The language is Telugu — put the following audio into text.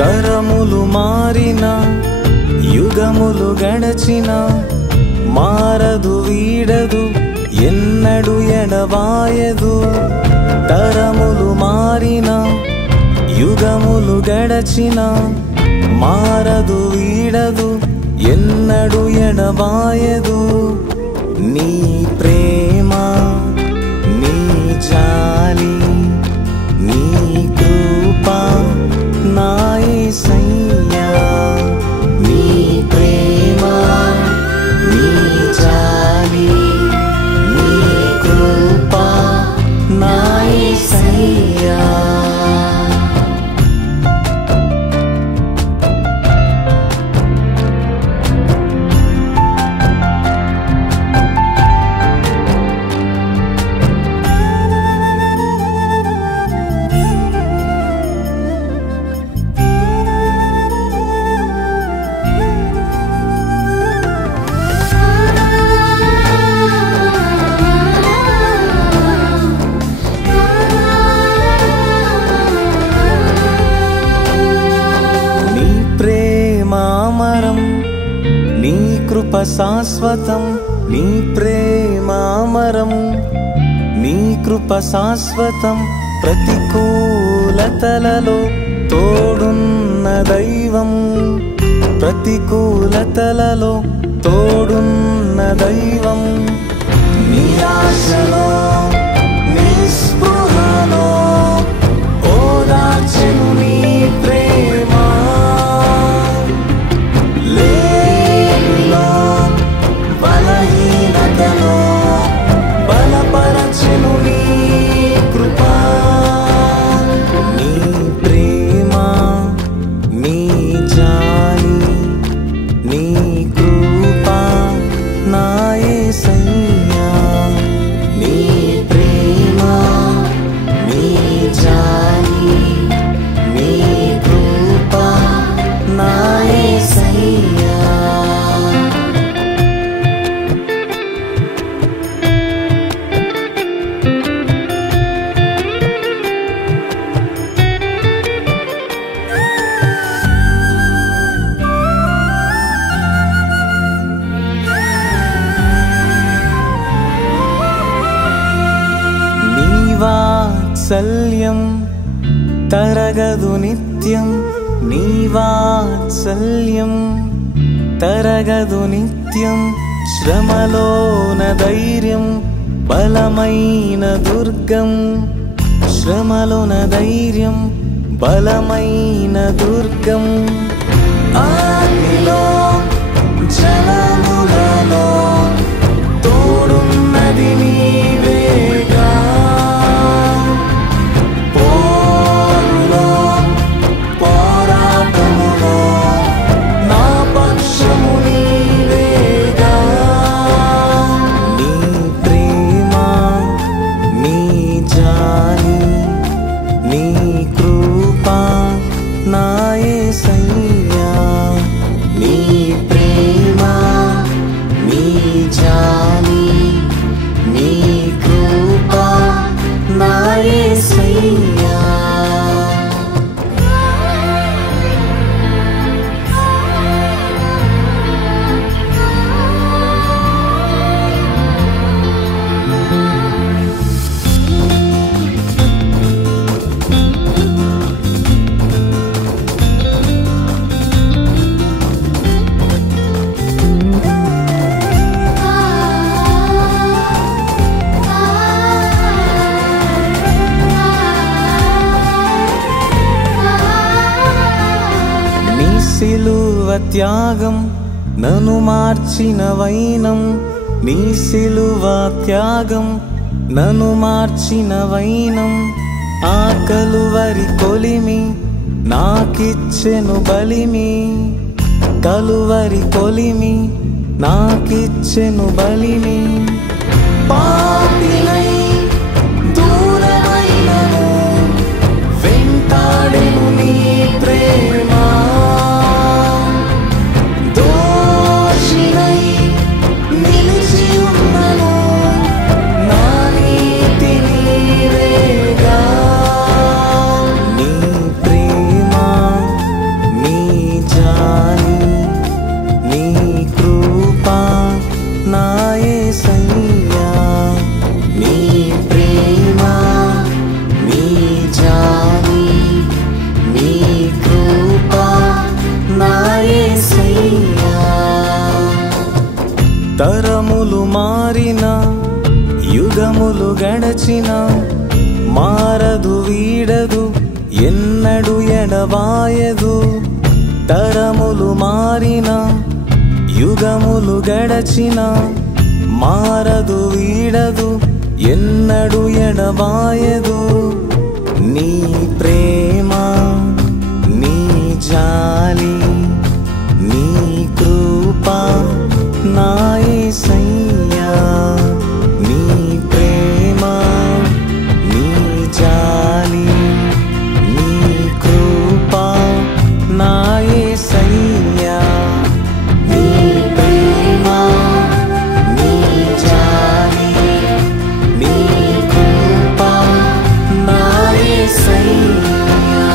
తరములు మారిన యుగములు గడచిన మారదు వీడదు ఎన్నడు ఎడబాయదు. తరములు మారిన యుగములు గడచిన మారదు వీడదు ఎన్నడు ఎడబాయదు. నీ ప్రేమ నీ జాలి నీ కృప నా యేసయ్యా. నీ ప్రేమ నీ జాలి నీ కృప నా యేసయ్యా. నీ కృప శాశ్వతం నీ ప్రేమామరం నీ కృప శాశ్వతం. ప్రతికూలతలలో తోడున్న దైవం ప్రతికూలతలలో తోడున్న దైవం. నిరాశలో నిస్పృహలో ఓదార్చెను నీ ప్రేమ. బలహీనతలో బలపరచెను నీ కృప. నీ ప్రేమ నీ జాలి నీ కృప నా యేసయ్యా. నీ ప్రేమ నీ జాలి నీ కృప నా యేసయ్యా. వాత్సల్యం తరగదు నిత్యం నీ వాత్సల్యం తరగదు నిత్యం. శ్రమలోన ధైర్యం బలమైన దుర్గం శ్రమలోన ధైర్యం బలమైన దుర్గం. ఆగిలో జలములలో తోడున్నది నీవేగా. సిలువ త్యాగం నన్ను మార్చిన వైనం నీ సిలువ త్యాగం నన్ను మార్చిన వైనం. ఆ కలువరి కొలిమి నాకిచ్చెను బలిమి కలువరి కొలిమి నాకిచ్చెను బలిమి. పాపినై దూరమైనను వెంటాడెను నీ ప్రేమ. గడచిన మారదు వీడదు ఎన్నడు ఎడబాయదు తరములు మారిన యుగములు గడచిన మారదు వీడదు ఎన్నడు ఎడబాయదు నీ ప్రేమ నీ జాలి నీ కృప నా యేసయ్యా నీ ప్రేమ నీ జాలి నీ కృప నా యేసయ్యా నీ ప్రేమ నీ జాలి నీ కృప నా యేసయ్యా